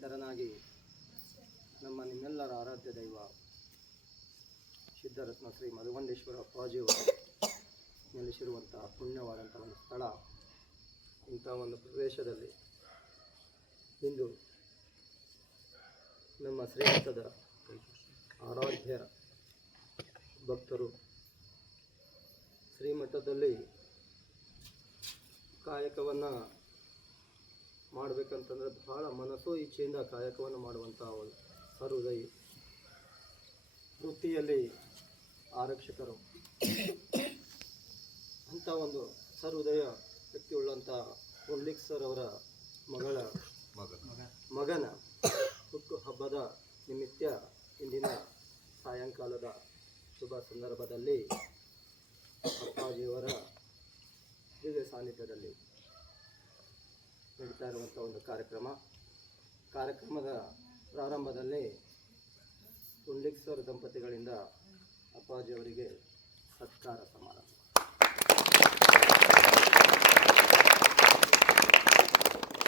ಪ್ರೇರಿತರನಾಗಿ ನಿಮ್ಮೆಲ್ಲರ ಆರಾಧ್ಯ ದೈವ ಸಿದ್ಧರತ್ನ ಶ್ರೀ ಮಧುವಂಡೇಶ್ವರ ಅಪ್ಪಾಜಿಯವರು ನೆಲೆಸಿರುವಂತಹ ಪುಣ್ಯವಾದಂಥ ಒಂದು ಸ್ಥಳ. ಇಂಥ ಒಂದು ಪ್ರದೇಶದಲ್ಲಿ ಇಂದು ನಮ್ಮ ಶ್ರೀಮಠದ ಆರಾಧ್ಯ ಭಕ್ತರು ಶ್ರೀಮಠದಲ್ಲಿ ಕಾಯಕವನ್ನು ಮಾಡಬೇಕಂತಂದರೆ ಬಹಳ ಮನಸ್ಸು ಇಚ್ಛೆಯಿಂದ ಕಾಯಕವನ್ನು ಮಾಡುವಂಥ ಸಹೃದಯಿ, ವೃತ್ತಿಯಲ್ಲಿ ಆರಕ್ಷಕರು, ಅಂಥ ಒಂದು ಸಹೃದಯ ವ್ಯಕ್ತಿ ಉಳ್ಳಂಥ ಪುಂಡ್ಲಿಕ್ ಸರ್ ಅವರ ಮಗನ ಹುಟ್ಟು ಹಬ್ಬದ ನಿಮಿತ್ತ ಇಂದಿನ ಸಾಯಂಕಾಲದ ಶುಭ ಸಂದರ್ಭದಲ್ಲಿ ಅಪ್ಪಾಜಿಯವರ ದಿವ್ಯ ಸಾನ್ನಿಧ್ಯದಲ್ಲಿ ನಡೀತಾ ಇರುವಂಥ ಒಂದು ಕಾರ್ಯಕ್ರಮದ ಪ್ರಾರಂಭದಲ್ಲಿ ಪುಂಡ್ಲಿಕ್ ಸರ್ ದಂಪತಿಗಳಿಂದ ಅಪ್ಪಾಜಿಯವರಿಗೆ ಸತ್ಕಾರ ಸಮಾರಂಭ.